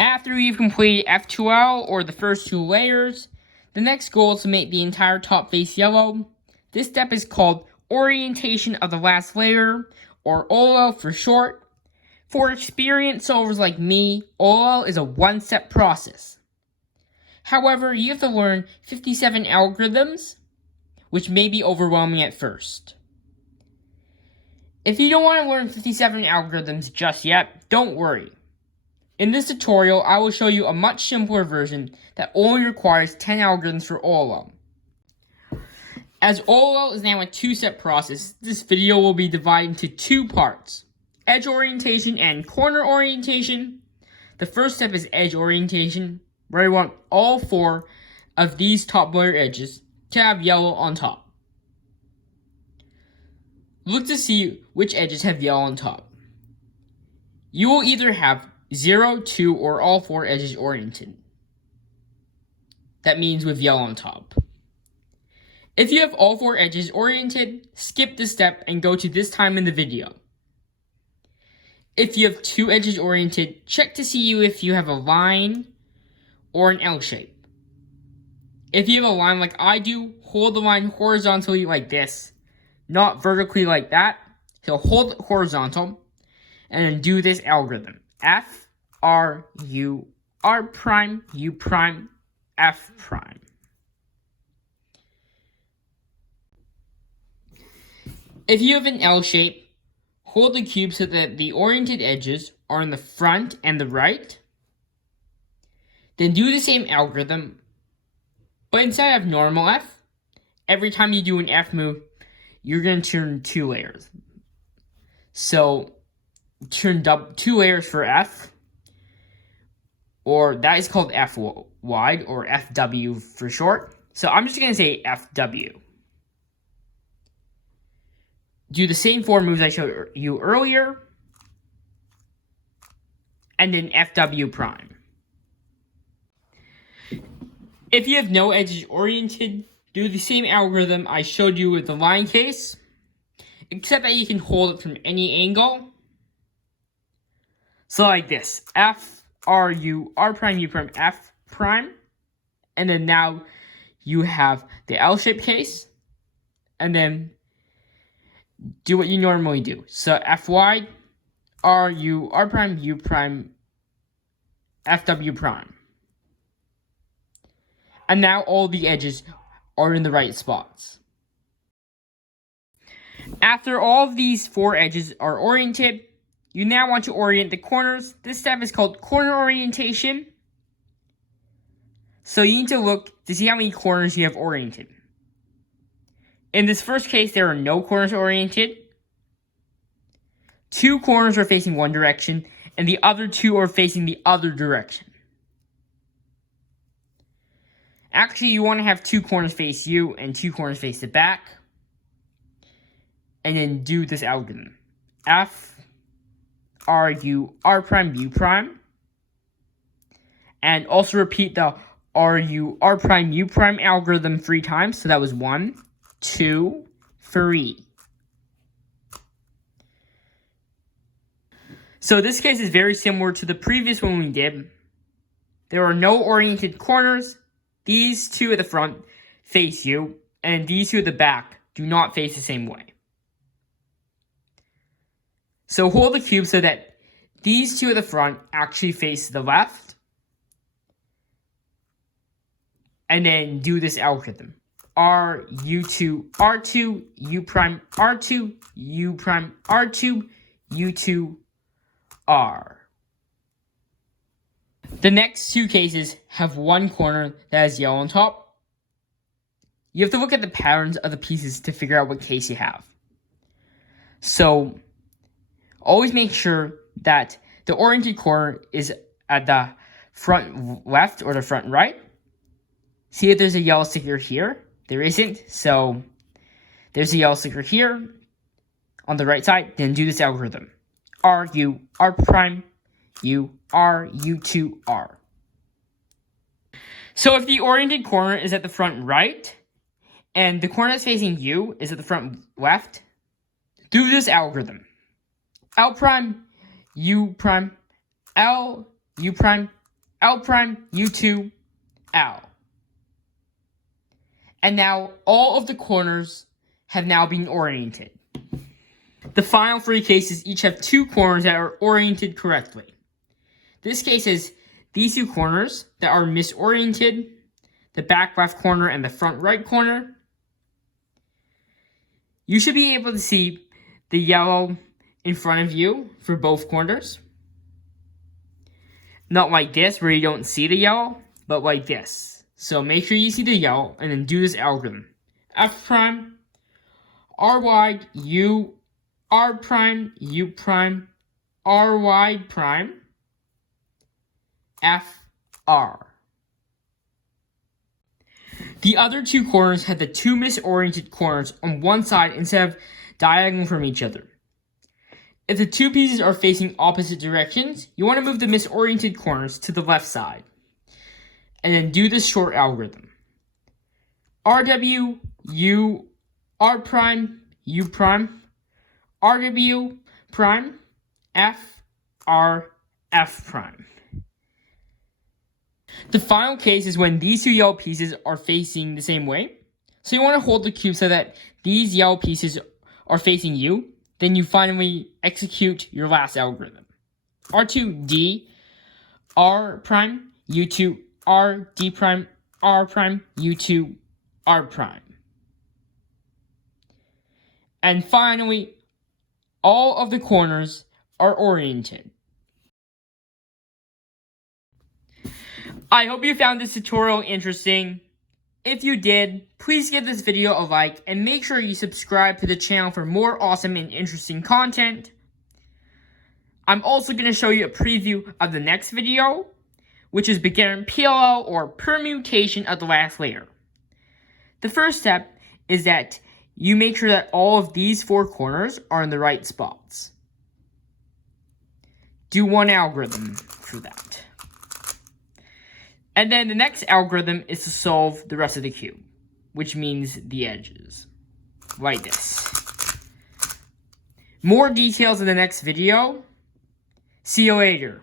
After you've completed F2L or the first two layers, the next goal is to make the entire top face yellow. This step is called orientation of the last layer, or OLL for short. For experienced solvers like me, OLL is a one-step process. However, you have to learn 57 algorithms, which may be overwhelming at first. If you don't want to learn 57 algorithms just yet, don't worry. In this tutorial, I will show you a much simpler version that only requires 10 algorithms for OLL. As OLL is now a two-step process, this video will be divided into two parts: edge orientation and corner orientation. The first step is edge orientation, where I want all four of these top layer edges to have yellow on top. Look to see which edges have yellow on top. You will either have 0, 2, or all four edges oriented. That means with yellow on top. If you have all four edges oriented, skip this step and go to this time in the video. If you have two edges oriented, check to see if you have a line or an L shape. If you have a line like I do, hold the line horizontally like this, not vertically like that. So hold it horizontal, and then do this algorithm. F, R, U, R prime, U prime, F prime. If you have an L shape, hold the cube so that the oriented edges are in the front and the right. Then do the same algorithm, but instead of normal F, every time you do an F move, you're going to turn two layers. So turn two layers for F, or that is called F wide, or FW for short. So I'm just going to say FW. Do the same four moves I showed you earlier, and then FW prime. If you have no edges oriented, do the same algorithm I showed you with the line case, except that you can hold it from any angle. So like this, F, R, U, R prime, U prime, F prime. And then now you have the L-shaped case, and then do what you normally do. So F wide, R, U, R prime, U prime, FW prime. And now all the edges are in the right spots. After all of these four edges are oriented, you now want to orient the corners. This step is called corner orientation. So you need to look to see how many corners you have oriented. In this first case, there are no corners oriented. Two corners are facing one direction, and the other two are facing the other direction. Actually, you want to have two corners face you and two corners face the back. And then do this algorithm. F, R, U, R prime, U prime. And also repeat the R, U, R prime, U prime algorithm 3 times. So that was 1, 2, 3. So this case is very similar to the previous one we did. There are no oriented corners. These two at the front face you, and these two at the back do not face the same way. So hold the cube so that these two at the front actually face the left. And then do this algorithm. R, U2, R2, U prime, R2, U prime, R2, U2, R. The next two cases have one corner that has yellow on top. You have to look at the patterns of the pieces to figure out what case you have. So always make sure that the oriented corner is at the front left or the front right. See if there's a yellow sticker here. There isn't, so there's a yellow sticker here on the right side. Then do this algorithm. R, U, R prime, U, R, U2, R. So if the oriented corner is at the front right, and the corner that's facing you is at the front left, do this algorithm. L prime, U prime, L, U prime, L prime, U2, L. And now all of the corners have now been oriented. The final three cases each have two corners that are oriented correctly. This case is these two corners that are misoriented, the back left corner and the front right corner. You should be able to see the yellow in front of you for both corners. Not like this where you don't see the yellow, but like this. So make sure you see the yellow and then do this algorithm. F prime, R wide, U, R prime, U prime, R wide prime, F, R. The other two corners had the two misoriented corners on one side instead of diagonal from each other. If the two pieces are facing opposite directions, you want to move the misoriented corners to the left side. And then do this short algorithm. RW, U, R prime, U prime, RW prime, F, R, F prime. The final case is when these two yellow pieces are facing the same way. So you want to hold the cube so that these yellow pieces are facing you. Then you finally execute your last algorithm. R2, D, R prime, U2, R, D prime, R prime, U2, R prime. And finally, all of the corners are oriented. I hope you found this tutorial interesting. If you did, please give this video a like and make sure you subscribe to the channel for more awesome and interesting content. I'm also going to show you a preview of the next video, which is beginner PLL or permutation of the last layer. The first step is that you make sure that all of these four corners are in the right spots. Do one algorithm for that. And then the next algorithm is to solve the rest of the cube, which means the edges, like this. More details in the next video. See you later.